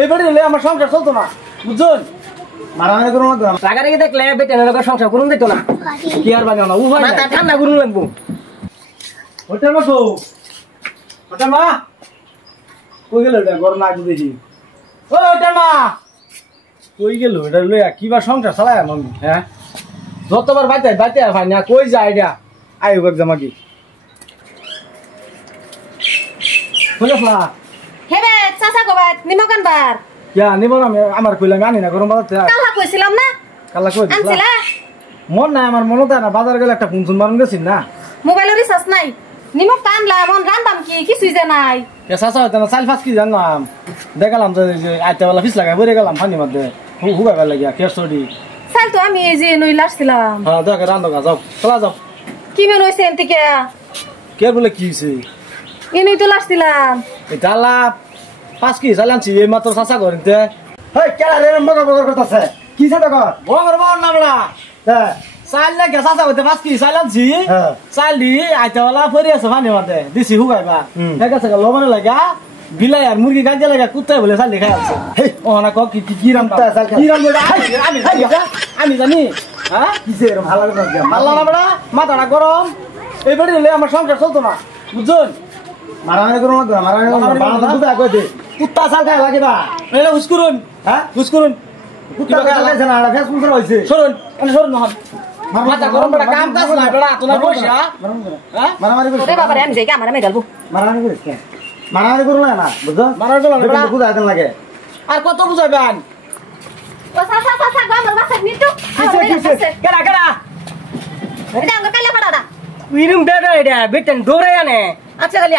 এই বাড়ি হলে আমার সংসার চলতো না বুঝছেন মারামারি করুন না রাগারাগি দেখলে বেটে লোকের সংসার করুন দিত না কি আর বানিও না উভয় মাথা ঠান্ডা করুন লাগবো ওটা মা তো ওটা মা কই গেল এটা গরম না দেখি ও ওটা মা কই গেল এটা লইয়া কিবা সংসার চালায় মামি হ্যাঁ যতবার বাইতে ভাই না কই যায় এটা আইও একদম আগে বুঝছ না হেবে চাচা গোবাত নিমকান বার ইয়া নিব না আমার কইলাম আনি না গরম বাজার কালা কইছিলাম না কালা কই আনছিলা মন না আমার মনে হয় না বাজার গেলে একটা ফোন মারুন গেছিস না মোবাইলের রিচার্জ নাই নিমক কানলা মন রান্দাম কি কিছুই যে নাই এ চাচা হইতো না চাল ফাস কি জানলাম দেখালাম যে আইতেবেলা ফিস লাগাই বইরে গেলাম পানির মধ্যে হুগা গেল লাগিয়া কেসরি চাল তো আমি এই যে নই লাসছিলাম হ্যাঁ দেখে রান্ধো গা যাও চলা যাও কি মেন হইছে এনতিকে কে বলে কি হইছে ইনই তো লাসছিলাম এটা লাভ 5 কেজি চাল আনছি এই মাত্র চাচা করিতে হেই কেডা রে বগর বগর করতেছে কি সাথে কর বগর বগর না বড়া হ্যাঁ চাল না গেছা চাচা কইতে 5 কেজি চাল আনছি চাল দি আইতেবেলা ফরি আছে পানির মধ্যে দিছি হুগাইবা ঠিক আছে লবণ লাগা বিলাই আর মুরগি গাজে লাগা কুত্তায় বলে চাল দেখাই আছে ও না ক কি রাম চাল কি রাম আমি জানি হ্যাঁ কিসে এরকম ভালো লাগে ভালো না বড়া মাথাটা গরম এই বাড়ি হলে আমার সংসার চলতো না বুঝছেন মারামারি করুন না মারামারি দুটা কই দে কুত্তা চাল খায় লাগে না এলা হুস করুন হ্যাঁ হুস করুন কুত্তা চাল খাইছে না ফেসবুক হইছে সরুন সরুন না মাথা গরম বড়া কাম কাজ না বড়া তোলা বসা হ্যাঁ মারামারি করুন ওরে বাবা রে আমি যাই কা মারা মেডালবো মারামারি করিস কেন মারামারি করুন না বুঝছো মারামারি করুন না কুদা আইতেন লাগে আর কত বুঝাবেন ও চাচা চাচা গো আমার বাসা নিতু কিসে কেডা কেডা এটা আঙ্গ কাইলা পড়া দা ইরুম বেড়া এটা বেটেন দৌড়ে আনে আচ্ছা খালি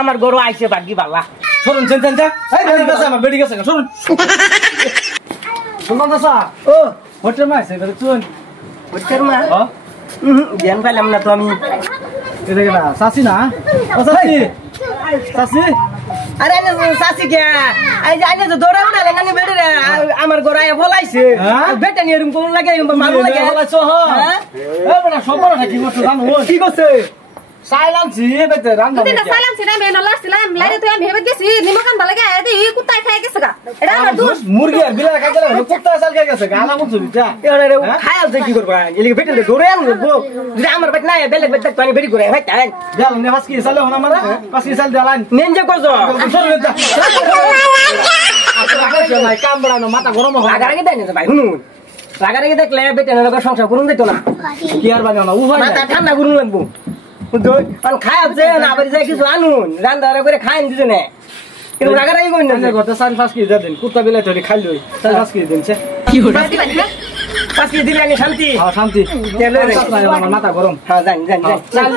আমার গরু আইছে বাকি বালা সরুন চেন চেন এই বেড়ি গেছে আমার বেড়ি গেছে সরুন শুনুন দাসা ও হোটেল মা আছে বেরে চুন বুঝছেন না জ্ঞান পাইলাম না তো আমি এটা কেডা সাসি না ও সাসি সাসি আরে সাসি কে আই জানি তো দৌড়ে উঠা লেখানি বেড়ে রে আমার গরু আইয়া বলাইছে বেটেন এরকম কোন লাগে মারু লাগে বলাইছো হ্যাঁ এ বেটা সবর কি করছ জানো কি করছে সাইলেন্সি বেতে রান্না তুই না সালাম ছিনা মেন লাসছিলাম লাইরে তুই আমি হেবে গেছি নিমকান ভালো লাগে এই কুত্তায় খাই গেছে গা এটা আমার দুধ মুরগি আর বিলা খাই গেল কুত্তা চাল খাই গেছে গালা মুছ বিটা এরে খায়াল যে কি করবা এলিকে বেটেন দৌড়ে আনবো যদি আমার বেট নাই বেলে বেট তো আমি বেরি করে ভাই তাই দেল নে বাস কি চালে হনা মারা বাস কি চাল দেলান নেঞ্জে করছো সরু এটা নাই কাম বড়ানো মাথা গরম হয় রাগারাগি দেয় না ভাই শুনুন রাগারাগি দেখলে বেটেন লোকের সংসার করুন দিত না কি আর বানিও না উভয় মাথা ঠান্ডা করুন লাগবো খায় আছে না আবার যাই কিছু আনুন রান্না করে খাইন দুজনে কিন্তু রাগারাগি করেন না ঘরতে 4-5 কেজি দেন কুত্তা বিলাই ধরে খাইল 4-5 কেজি দেন কি হলো 5 কেজি দিলে আমি শান্তি হ্যাঁ শান্তি আমার মাথা গরম হ্যাঁ যান চাল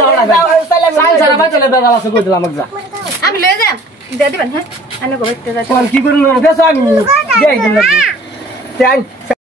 ছাড়া ভাই চলে বেজাল আছে কই দিলাম যা আমি লয়ে যাম দে দিবেন হ্যাঁ আনে গো বাইতে যা কি করুন বেশ আমি দেই দিন লাগবে